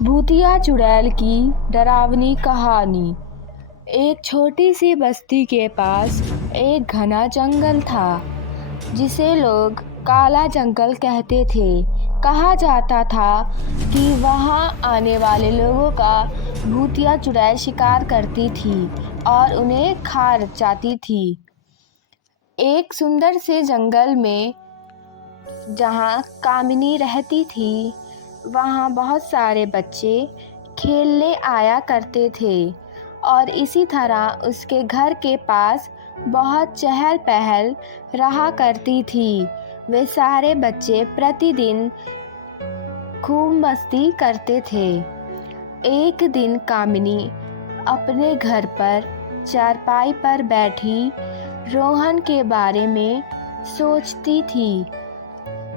भूतिया चुड़ैल की डरावनी कहानी। एक छोटी सी बस्ती के पास एक घना जंगल था जिसे लोग काला जंगल कहते थे। कहा जाता था कि वहां आने वाले लोगों का भूतिया चुड़ैल शिकार करती थी और उन्हें खा जाती थी। एक सुंदर से जंगल में जहां कामिनी रहती थी, वहाँ बहुत सारे बच्चे खेलने आया करते थे और इसी तरह उसके घर के पास बहुत चहल पहल रहा करती थी। वे सारे बच्चे प्रतिदिन खूब मस्ती करते थे। एक दिन कामिनी अपने घर पर चारपाई पर बैठी रोहन के बारे में सोचती थी,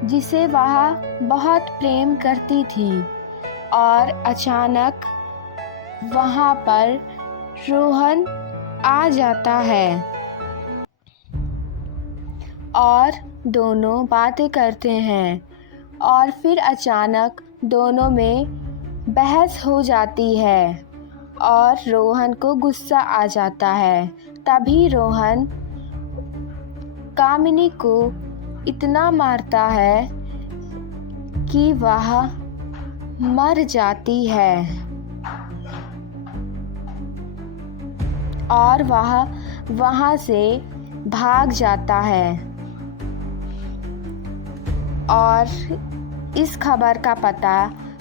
जिसे वह बहुत प्रेम करती थी। और अचानक वहाँ पर रोहन आ जाता है और दोनों बातें करते हैं और फिर अचानक दोनों में बहस हो जाती है और रोहन को गुस्सा आ जाता है। तभी रोहन कामिनी को इतना मारता है कि वह मर जाती है और वह वहाँ से भाग जाता है। और इस खबर का पता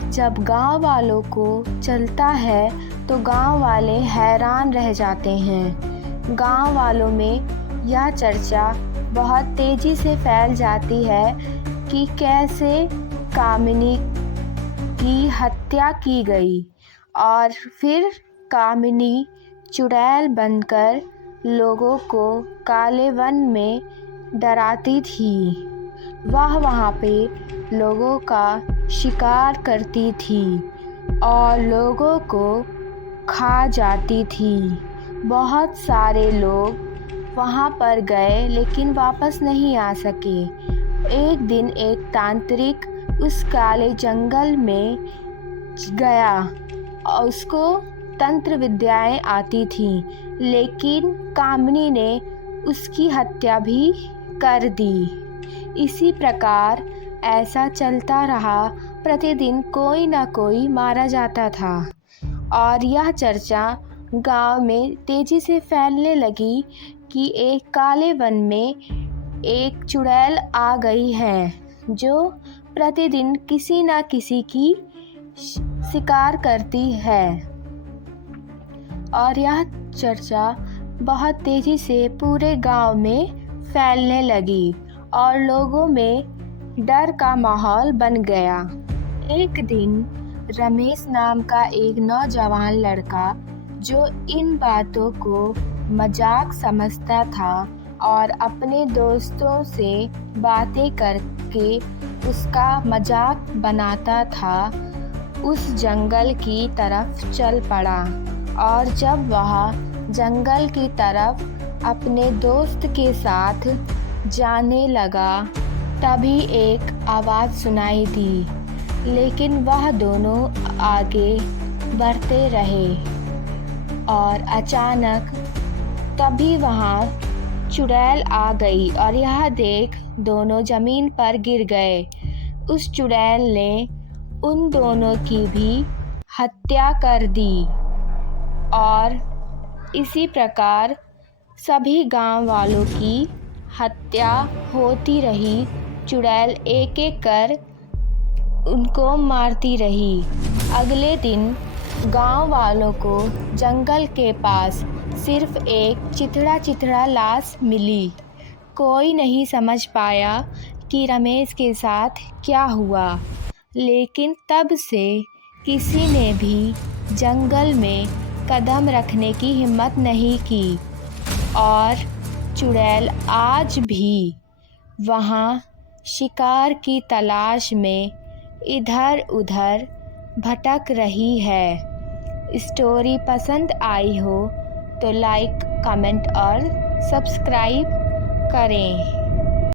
जब गांव वालों को चलता है तो गांव वाले हैरान रह जाते हैं। गांव वालों में यह चर्चा बहुत तेज़ी से फैल जाती है कि कैसे कामिनी की हत्या की गई और फिर कामिनी चुड़ैल बनकर लोगों को काले वन में डराती थी। वह वहाँ पे लोगों का शिकार करती थी और लोगों को खा जाती थी। बहुत सारे लोग वहाँ पर गए लेकिन वापस नहीं आ सके। एक दिन एक तांत्रिक उस काले जंगल में गया और उसको तंत्र विद्याएं आती थीं, लेकिन कामिनी ने उसकी हत्या भी कर दी। इसी प्रकार ऐसा चलता रहा। प्रतिदिन कोई ना कोई मारा जाता था और यह चर्चा गांव में तेज़ी से फैलने लगी कि एक काले वन में एक चुड़ैल आ गई है जो प्रतिदिन किसी न किसी की शिकार करती है। और यह चर्चा बहुत तेज़ी से पूरे गांव में फैलने लगी और लोगों में डर का माहौल बन गया। एक दिन रमेश नाम का एक नौजवान लड़का, जो इन बातों को मजाक समझता था और अपने दोस्तों से बातें करके उसका मजाक बनाता था, उस जंगल की तरफ चल पड़ा। और जब वह जंगल की तरफ अपने दोस्त के साथ जाने लगा, तभी एक आवाज़ सुनाई दी, लेकिन वह दोनों आगे बढ़ते रहे और अचानक तभी वहाँ चुड़ैल आ गई और यह देख दोनों ज़मीन पर गिर गए। उस चुड़ैल ने उन दोनों की भी हत्या कर दी और इसी प्रकार सभी गांव वालों की हत्या होती रही। चुड़ैल एक एक कर उनको मारती रही। अगले दिन गांव वालों को जंगल के पास सिर्फ एक चिथड़ा लाश मिली। कोई नहीं समझ पाया कि रमेश के साथ क्या हुआ, लेकिन तब से किसी ने भी जंगल में कदम रखने की हिम्मत नहीं की और चुड़ैल आज भी वहाँ शिकार की तलाश में इधर उधर भटक रही है। स्टोरी पसंद आई हो तो लाइक, कमेंट और सब्सक्राइब करें।